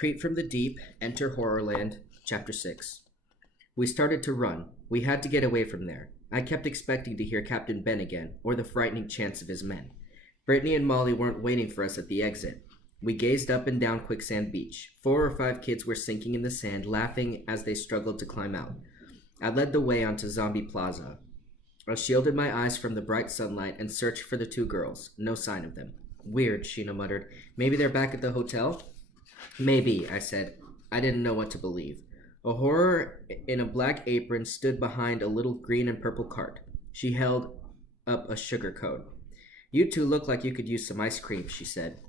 Creep from the Deep, Enter Horrorland, Chapter 6. We started to run. We had to get away from there. I kept expecting to hear Captain Ben again, or the frightening chants of his men. Brittany and Molly weren't waiting for us at the exit. We gazed up and down Quicksand Beach. 4 or 5 kids were sinking in the sand, laughing as they struggled to climb out. I led the way onto Zombie Plaza. I shielded my eyes from the bright sunlight and searched for the 2 girls. No sign of them. Weird, Sheena muttered. Maybe they're back at the hotel? Maybe, I said. I didn't know what to believe. A horror in a black apron stood behind a little green and purple cart. She held up a sugar cone. You 2 look like you could use some ice cream, she said.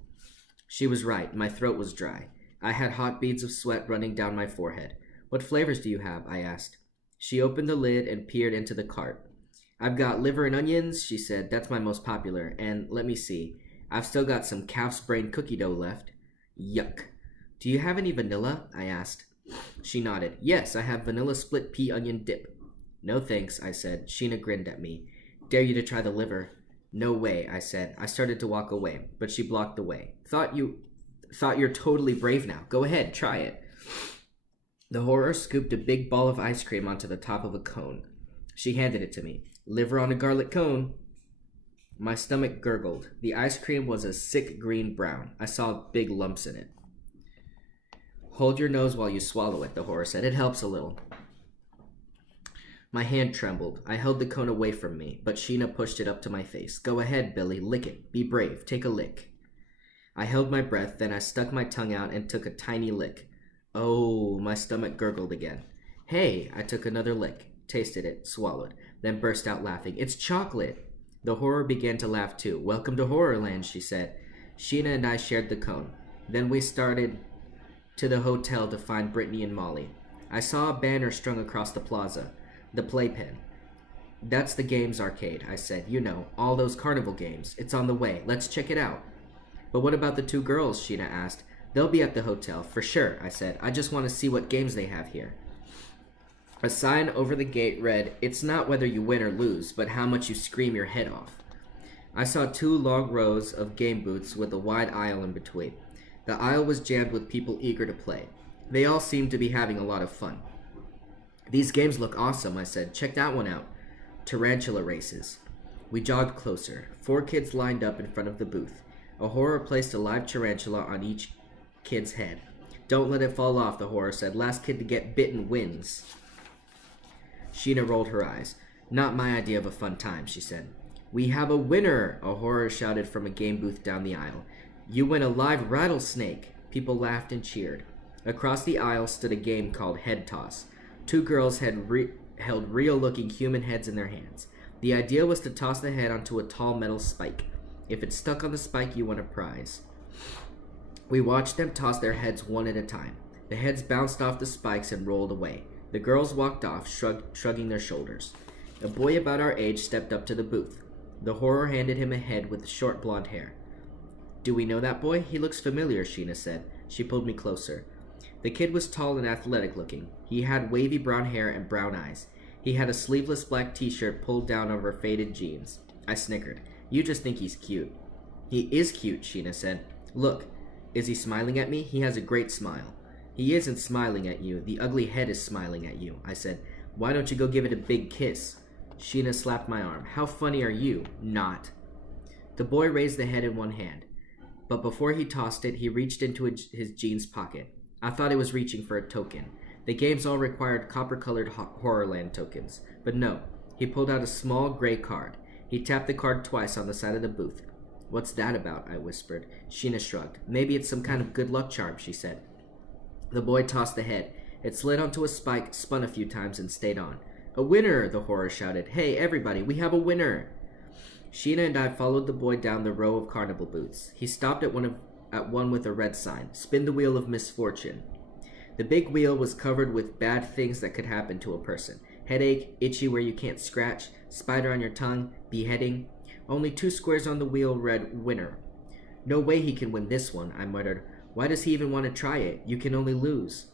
She was right. My throat was dry. I had hot beads of sweat running down my forehead. What flavors do you have? I asked. She opened the lid and peered into the cart. I've got liver and onions, she said. That's my most popular. And let me see. I've still got some calf's brain cookie dough left. Yuck. Do you have any vanilla? I asked. She nodded. Yes, I have vanilla split pea onion dip. No thanks, I said. Sheena grinned at me. Dare you to try the liver. No way, I said. I started to walk away, but she blocked the way. Thought you're totally brave now. Go ahead, try it. The horror scooped a big ball of ice cream onto the top of a cone. She handed it to me. Liver on a garlic cone. My stomach gurgled. The ice cream was a sick green brown. I saw big lumps in it. Hold your nose while you swallow it, the horror said. It helps a little. My hand trembled. I held the cone away from me, but Sheena pushed it up to my face. Go ahead, Billy. Lick it. Be brave. Take a lick. I held my breath, then I stuck my tongue out and took a tiny lick. Oh, my stomach gurgled again. Hey, I took another lick, tasted it, swallowed, then burst out laughing. It's chocolate. The horror began to laugh too. Welcome to Horrorland, she said. Sheena and I shared the cone. Then we started to the hotel to find Brittany and Molly. I saw a banner strung across the plaza. The playpen. That's the games arcade, I said. You know, all those carnival games. It's on the way. Let's check it out. But what about the 2 girls? Sheena asked. They'll be at the hotel, for sure, I said. I just want to see what games they have here. A sign over the gate read, It's not whether you win or lose, but how much you scream your head off. I saw 2 long rows of game booths with a wide aisle in between. The aisle was jammed with people eager to play. They all seemed to be having a lot of fun. These games look awesome, I said. Check that one out. Tarantula races. We jogged closer. 4 kids lined up in front of the booth. A horror placed a live tarantula on each kid's head. Don't let it fall off, the horror said. Last kid to get bitten wins. Sheena rolled her eyes. Not my idea of a fun time, she said. We have a winner, a horror shouted from a game booth down the aisle. You win a live rattlesnake. People laughed and cheered. Across the aisle stood a game called Head Toss. 2 girls held real-looking human heads in their hands. The idea was to toss the head onto a tall metal spike. If it stuck on the spike, you won a prize. We watched them toss their heads one at a time. The heads bounced off the spikes and rolled away. The girls walked off, shrugging their shoulders. A boy about our age stepped up to the booth. The horror handed him a head with short blonde hair. Do we know that boy? He looks familiar, Sheena said. She pulled me closer. The kid was tall and athletic looking. He had wavy brown hair and brown eyes. He had a sleeveless black t-shirt pulled down over faded jeans. I snickered. You just think he's cute. He is cute, Sheena said. Look, is he smiling at me? He has a great smile. He isn't smiling at you. The ugly head is smiling at you, I said. Why don't you go give it a big kiss? Sheena slapped my arm. How funny are you? Not. The boy raised the head in one hand. But before he tossed it, he reached into his jeans pocket. I thought he was reaching for a token. The games all required copper-colored HorrorLand tokens. But no, he pulled out a small gray card. He tapped the card twice on the side of the booth. What's that about? I whispered. Sheena shrugged. Maybe it's some kind of good luck charm, she said. The boy tossed the head. It slid onto a spike, spun a few times, and stayed on. A winner, the horror shouted. Hey, everybody, we have a winner. Sheena and I followed the boy down the row of carnival booths. He stopped at one with a red sign. Spin the wheel of misfortune. The big wheel was covered with bad things that could happen to a person. Headache, itchy where you can't scratch, spider on your tongue, beheading. Only 2 squares on the wheel read winner. No way he can win this one, I muttered. Why does he even want to try it? You can only lose.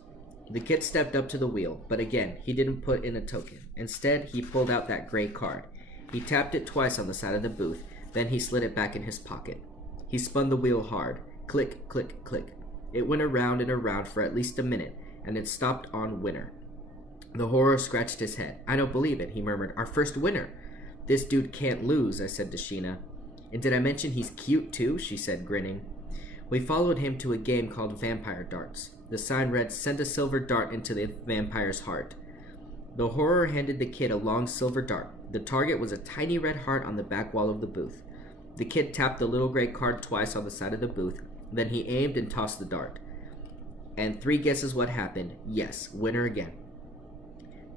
The kid stepped up to the wheel, but again, he didn't put in a token. Instead, he pulled out that gray card. He tapped it twice on the side of the booth, then he slid it back in his pocket. He spun the wheel hard. Click, click, click. It went around and around for at least a minute, and it stopped on winner. The horror scratched his head. I don't believe it, he murmured. Our first winner. This dude can't lose, I said to Sheena. And did I mention he's cute too? She said, grinning. We followed him to a game called Vampire Darts. The sign read, send a silver dart into the vampire's heart. The horror handed the kid a long silver dart. The target was a tiny red heart on the back wall of the booth. The kid tapped the little gray card twice on the side of the booth. Then he aimed and tossed the dart. And 3 guesses what happened. Yes, winner again.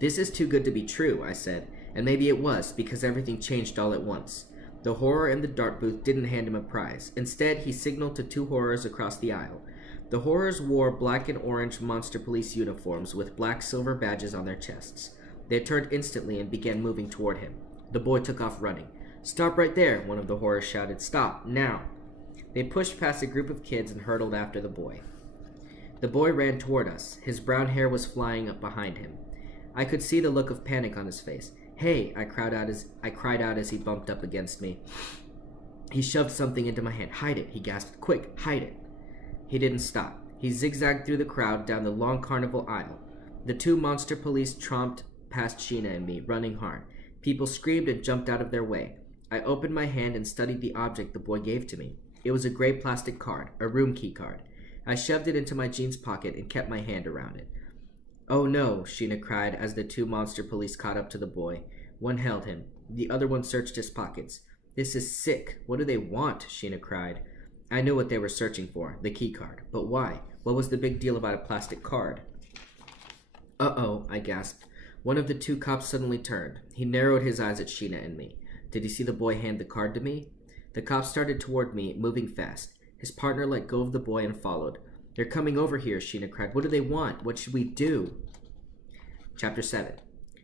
This is too good to be true, I said. And maybe it was, because everything changed all at once. The horror in the dart booth didn't hand him a prize. Instead, he signaled to 2 horrors across the aisle. The horrors wore black and orange Monster Police uniforms with black silver badges on their chests. They turned instantly and began moving toward him. The boy took off running. Stop right there, one of the horrors shouted. Stop, now. They pushed past a group of kids and hurtled after the boy. The boy ran toward us. His brown hair was flying up behind him. I could see the look of panic on his face. Hey, I cried out as he bumped up against me. He shoved something into my hand. Hide it, he gasped. Quick, hide it. He didn't stop. He zigzagged through the crowd down the long carnival aisle. The 2 monster police tromped past Sheena and me, running hard. People screamed and jumped out of their way. I opened my hand and studied the object the boy gave to me. It was a gray plastic card, a room key card. I shoved it into my jeans pocket and kept my hand around it. Oh no, Sheena cried as the 2 monster police caught up to the boy. One held him. The other one searched his pockets. This is sick. What do they want? Sheena cried. I knew what they were searching for, the key card. But why? What was the big deal about a plastic card? Uh-oh, I gasped. One of the 2 cops suddenly turned. He narrowed his eyes at Sheena and me. Did he see the boy hand the card to me? The cop started toward me, moving fast. His partner let go of the boy and followed. They're coming over here, Sheena cried. What do they want? What should we do? Chapter 7.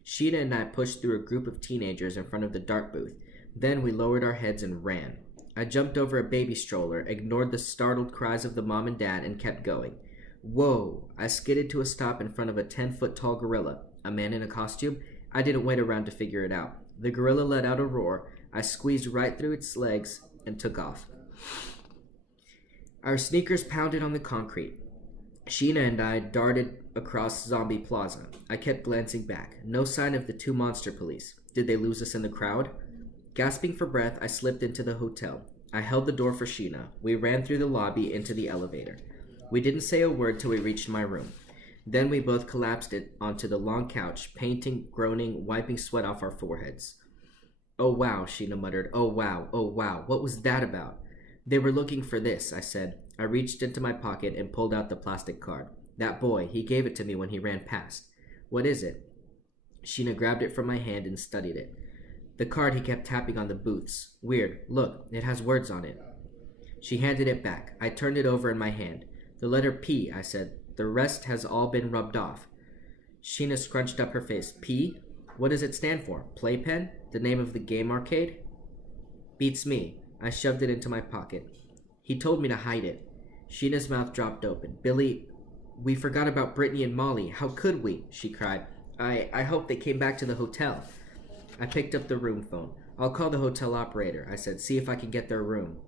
Sheena and I pushed through a group of teenagers in front of the dart booth. Then we lowered our heads and ran. I jumped over a baby stroller, ignored the startled cries of the mom and dad, and kept going. Whoa! I skidded to a stop in front of a 10-foot-tall gorilla. A man in a costume? I didn't wait around to figure it out. The gorilla let out a roar. I squeezed right through its legs and took off. Our sneakers pounded on the concrete. Sheena and I darted across Zombie Plaza. I kept glancing back. No sign of the 2 monster police. Did they lose us in the crowd? Gasping for breath, I slipped into the hotel. I held the door for Sheena. We ran through the lobby into the elevator. We didn't say a word till we reached my room. Then we both collapsed onto the long couch, panting, groaning, wiping sweat off our foreheads. Oh wow, Sheena muttered. Oh wow, what was that about? They were looking for this, I said. I reached into my pocket and pulled out the plastic card. That boy, he gave it to me when he ran past. What is it? Sheena grabbed it from my hand and studied it. The card he kept tapping on the booths. Weird. Look, it has words on it. She handed it back. I turned it over in my hand. The letter P, I said. The rest has all been rubbed off. Sheena scrunched up her face. P? What does it stand for? Playpen? The name of the game arcade? Beats me. I shoved it into my pocket. He told me to hide it. Sheena's mouth dropped open. Billy, we forgot about Brittany and Molly. How could we? She cried. I hope they came back to the hotel. I picked up the room phone. I'll call the hotel operator, I said. See if I can get their room.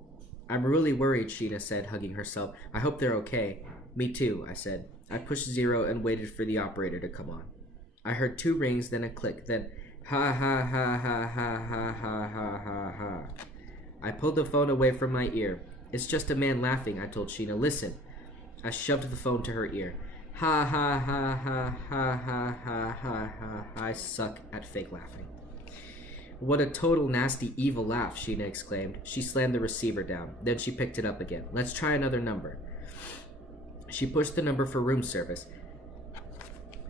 I'm really worried, Sheena said, hugging herself. I hope they're okay. Me too, I said. I pushed 0 and waited for the operator to come on. I heard 2 rings, then a click, then ha ha ha ha ha ha ha ha ha ha. I pulled the phone away from my ear. It's just a man laughing, I told Sheena. Listen. I shoved the phone to her ear. Ha ha ha ha ha ha ha ha ha. I suck at fake laughing. What a total nasty evil laugh, Sheena exclaimed. She slammed the receiver down. Then she picked it up again. Let's try another number. She pushed the number for room service.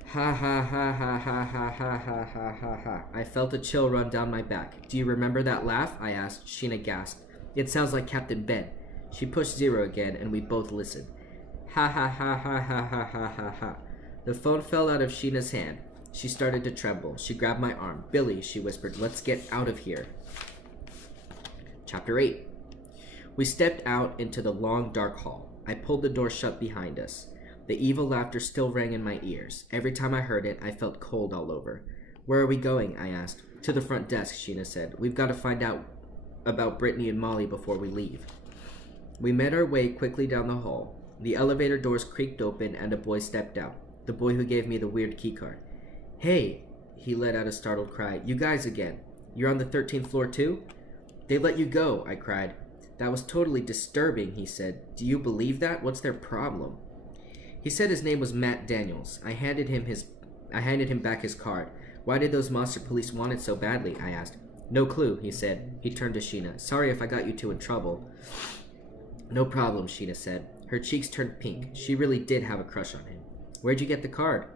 Ha ha ha ha ha ha ha ha ha ha ha. I felt a chill run down my back. Do you remember that laugh? I asked. Sheena gasped. It sounds like Captain Ben. She pushed 0 again, and we both listened. Ha ha ha ha ha ha ha ha ha. The phone fell out of Sheena's hand. She started to tremble. She grabbed my arm. Billy, she whispered, let's get out of here. Chapter 8. We stepped out into the long, dark hall. I pulled the door shut behind us. The evil laughter still rang in my ears. Every time I heard it, I felt cold all over. Where are we going? I asked. To the front desk, Sheena said. We've got to find out about Brittany and Molly before we leave. We made our way quickly down the hall. The elevator doors creaked open and a boy stepped out. The boy who gave me the weird keycard. Hey, he let out a startled cry. You guys again. You're on the 13th floor too? They let you go, I cried. That was totally disturbing, he said. Do you believe that? What's their problem? He said his name was Matt Daniels. I handed him back his card. Why did those monster police want it so badly? I asked. No clue, he said. He turned to Sheena. Sorry if I got you two in trouble. No problem, Sheena said. Her cheeks turned pink. She really did have a crush on him. Where'd you get the card?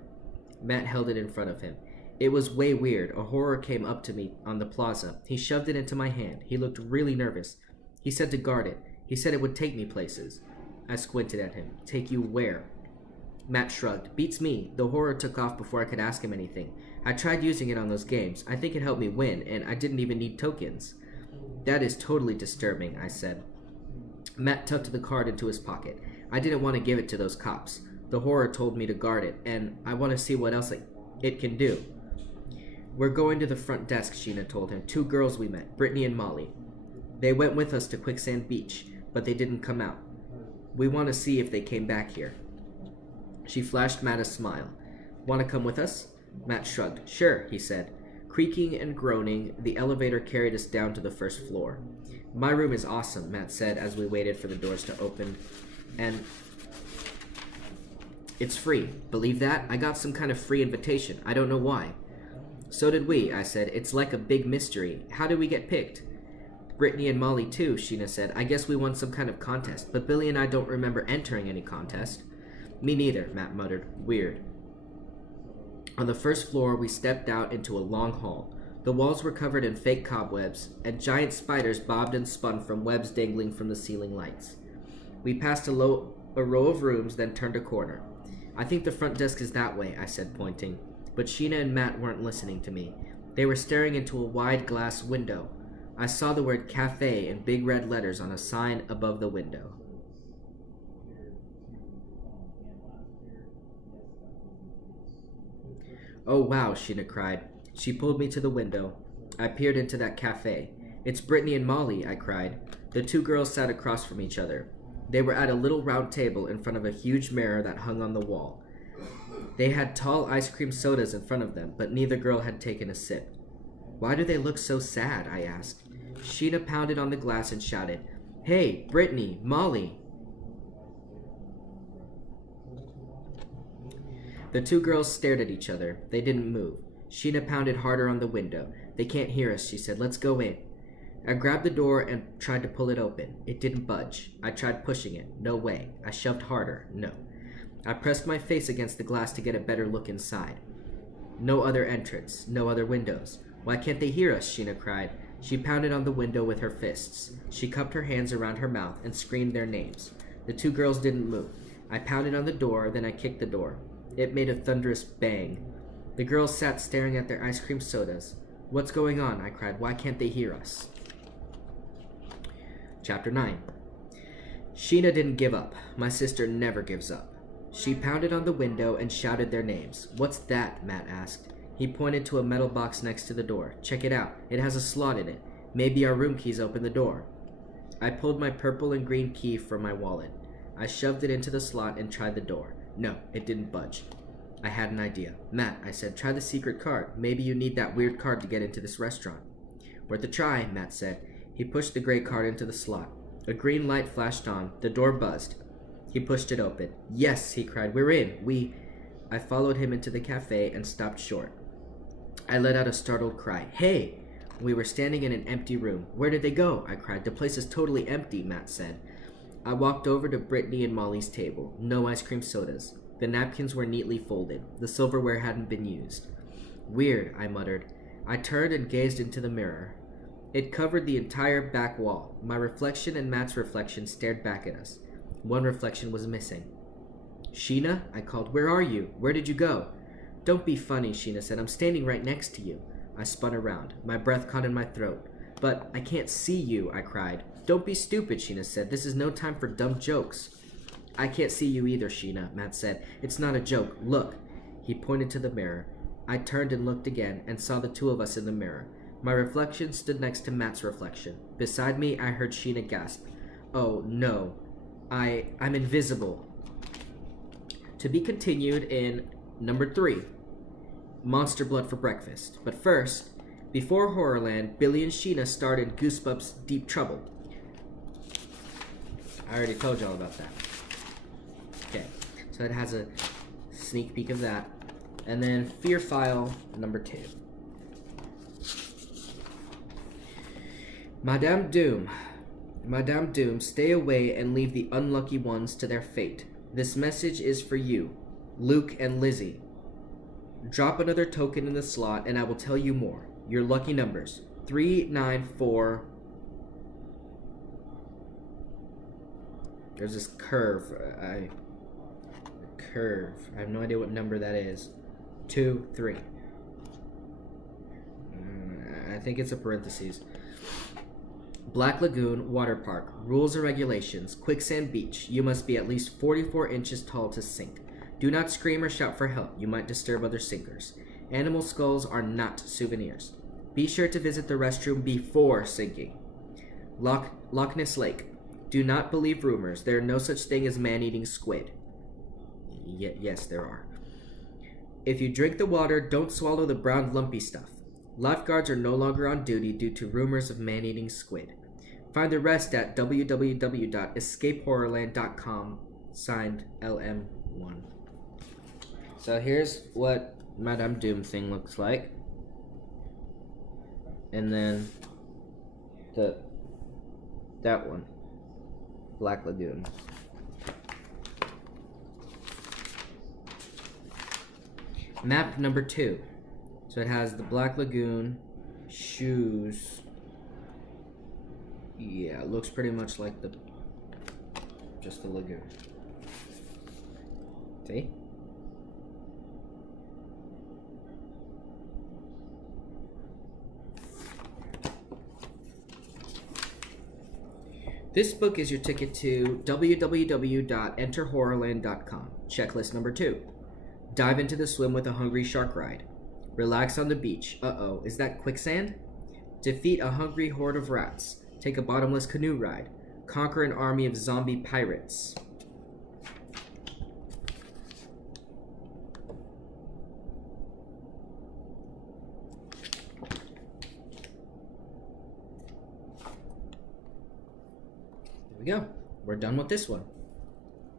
Matt held it in front of him. It was way weird. A horror came up to me on the plaza. He shoved it into my hand. He looked really nervous. He said to guard it. He said it would take me places. I squinted at him. Take you where? Matt shrugged. Beats me. The horror took off before I could ask him anything. I tried using it on those games. I think it helped me win, and I didn't even need tokens. That is totally disturbing, I said. Matt tucked the card into his pocket. I didn't want to give it to those cops. The horror told me to guard it, and I want to see what else it can do. We're going to the front desk, Sheena told him. 2 girls we met, Brittany and Molly. They went with us to Quicksand Beach, but they didn't come out. We want to see if they came back here. She flashed Matt a smile. Want to come with us? Matt shrugged. Sure, he said. Creaking and groaning, the elevator carried us down to the first floor. My room is awesome, Matt said as we waited for the doors to open. And it's free. Believe that? I got some kind of free invitation. I don't know why. So did we, I said. It's like a big mystery. How did we get picked? Brittany and Molly too, Sheena said. I guess we won some kind of contest, but Billy and I don't remember entering any contest. Me neither, Matt muttered. Weird. On the first floor, we stepped out into a long hall. The walls were covered in fake cobwebs, and giant spiders bobbed and spun from webs dangling from the ceiling lights. We passed a row of rooms, then turned a corner. I think the front desk is that way, I said, pointing. But Sheena and Matt weren't listening to me. They were staring into a wide glass window. I saw the word cafe in big red letters on a sign above the window. Oh wow, Sheena cried. She pulled me to the window. I peered into that cafe. It's Brittany and Molly, I cried. The 2 girls sat across from each other. They were at a little round table in front of a huge mirror that hung on the wall. They had tall ice cream sodas in front of them, but neither girl had taken a sip. Why do they look so sad? I asked. Sheena pounded on the glass and shouted, Hey, Brittany, Molly! The 2 girls stared at each other. They didn't move. Sheena pounded harder on the window. They can't hear us, she said. Let's go in. I grabbed the door and tried to pull it open. It didn't budge. I tried pushing it. No way. I shoved harder. No. I pressed my face against the glass to get a better look inside. No other entrance. No other windows. Why can't they hear us? Sheena cried. She pounded on the window with her fists. She cupped her hands around her mouth and screamed their names. The 2 girls didn't move. I pounded on the door, then I kicked the door. It made a thunderous bang. The girls sat staring at their ice cream sodas. What's going on? I cried. Why can't they hear us? Chapter 9. Sheena didn't give up. My sister never gives up. She pounded on the window and shouted their names. What's that? Matt asked. He pointed to a metal box next to the door. Check it out. It has a slot in it. Maybe our room keys open the door. I pulled my purple and green key from my wallet. I shoved it into the slot and tried the door. No, it didn't budge. I had an idea. Matt, I said, try the secret card. Maybe you need that weird card to get into this restaurant. Worth a try, Matt said. He pushed the gray card into the slot. A green light flashed on. The door buzzed. He pushed it open. Yes, he cried. We're in. I followed him into the cafe and stopped short. I let out a startled cry. Hey! We were standing in an empty room. Where did they go? I cried. The place is totally empty, Matt said. I walked over to Brittany and Molly's table. No ice cream sodas. The napkins were neatly folded. The silverware hadn't been used. Weird, I muttered. I turned and gazed into the mirror. It covered the entire back wall. My reflection and Matt's reflection stared back at us. One reflection was missing. Sheena? I called. Where are you? Where did you go? Don't be funny, Sheena said. I'm standing right next to you. I spun around. My breath caught in my throat. But I can't see you, I cried. Don't be stupid, Sheena said. This is no time for dumb jokes. I can't see you either, Sheena, Matt said. It's not a joke. Look. He pointed to the mirror. I turned and looked again and saw the 2 of us in the mirror. My reflection stood next to Matt's reflection. Beside me, I heard Sheena gasp. Oh, no. I'm invisible. To be continued in number 3, Monster Blood for Breakfast. But first, before Horrorland, Billy and Sheena starred in Goosebumps Deep Trouble. I already told y'all about that. Okay, so it has a sneak peek of that. And then Fear File number 2. Madame Doom, stay away and leave the unlucky ones to their fate. This message is for you, Luke and Lizzie. Drop another token in the slot and I will tell you more. Your lucky numbers, 3, 9, 4. There's this curve. I have no idea what number that is. 2, 3. I think it's a parentheses. Black Lagoon Water Park. Rules and regulations. Quicksand Beach. You must be at least 44 inches tall to sink. Do not scream or shout for help. You might disturb other sinkers. Animal skulls are not souvenirs. Be sure to visit the restroom before sinking. Loch Ness Lake. Do not believe rumors. There are no such thing as man-eating squid. Yes, there are. If you drink the water, don't swallow the brown lumpy stuff. Lifeguards are no longer on duty due to rumors of man-eating squid. Find the rest at www.escapehorrorland.com. Signed, LM1. So here's what Madame Doom thing looks like. And then that one. Black Lagoon. Map number 2. So it has the Black Lagoon, shoes. Yeah, it looks pretty much like just the lagoon. See? This book is your ticket to www.enterhorrorland.com. Checklist number 2. Dive into the swim with a hungry shark ride. Relax on the beach. Uh-oh, is that quicksand? Defeat a hungry horde of rats. Take a bottomless canoe ride. Conquer an army of zombie pirates. There we go. We're done with this one.